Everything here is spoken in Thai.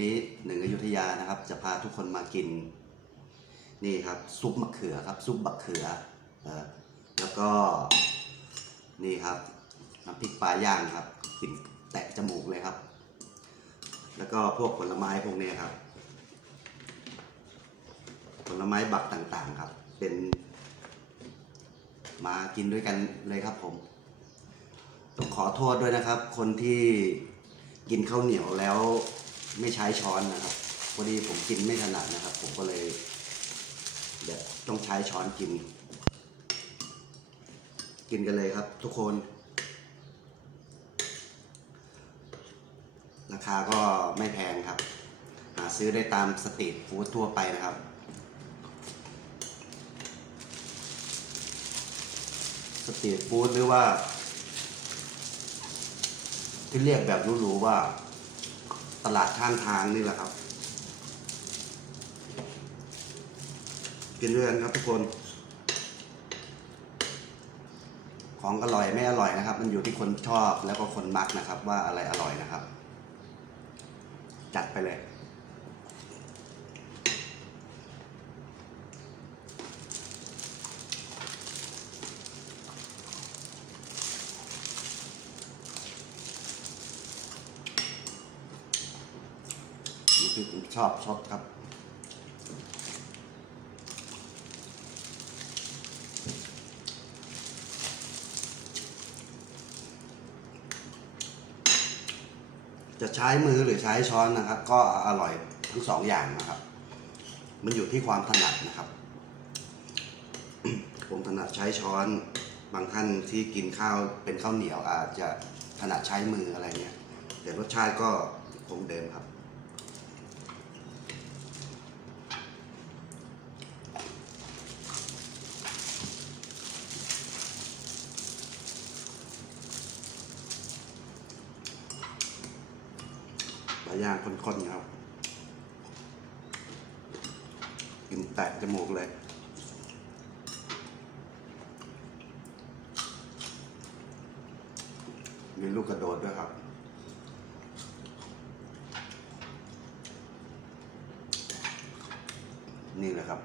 นี้หนึ่งอยุธยานะครับ จะพาทุกคนมากิน นี่ครับ ซุปมะเขือครับ ซุปบักเขือแล้วก็นี่ครับน้ำพริกปลาย่างครับกลิ่นแตะจมูกเลยครับ แล้วก็พวกผลไม้พวกนี้ครับ ผลไม้บักต่างๆครับ เป็น มากินด้วยกันเลยครับผมต้องขอโทษด้วยนะครับ คนที่กินข้าวเหนียวแล้ว ไม่ใช้ช้อนนะครับพอดีผมกินไม่ถนัดนะครับ ผมก็เลยเดี๋ยวต้องใช้ช้อนกิน กินกันเลยครับ ทุกคน ราคาก็ไม่แพงครับ หาซื้อได้ตามสตรีทฟู้ดทั่วไปนะครับสตรีทฟู้ดหรือว่า ที่เรียกแบบรู้ๆว่า ตลาดข้างทางนี่แหละครับ กินด้วยกันครับทุกคน ของอร่อยไม่อร่อยนะครับ มันอยู่ที่คนชอบแล้วก็คนมักนะครับ ว่าอะไรอร่อยนะครับ จัดไปเลย นี่ผมชอบชอบครับ จะใช้มือหรือใช้ช้อนนะครับ ก็อร่อยทั้งสองอย่างนะครับ มันอยู่ที่ความถนัดนะครับ ผมถนัดใช้ช้อนบางท่านที่กินข้าวเป็นข้าวเหนียวอาจจะถนัดใช้มืออะไรเงี้ยแต่รสชาติก็คงเดิมครับ ย่างข้นๆครับ กินแตะจมูกเลยมีลูกกระโดดด้วยครับนี่แหละครับ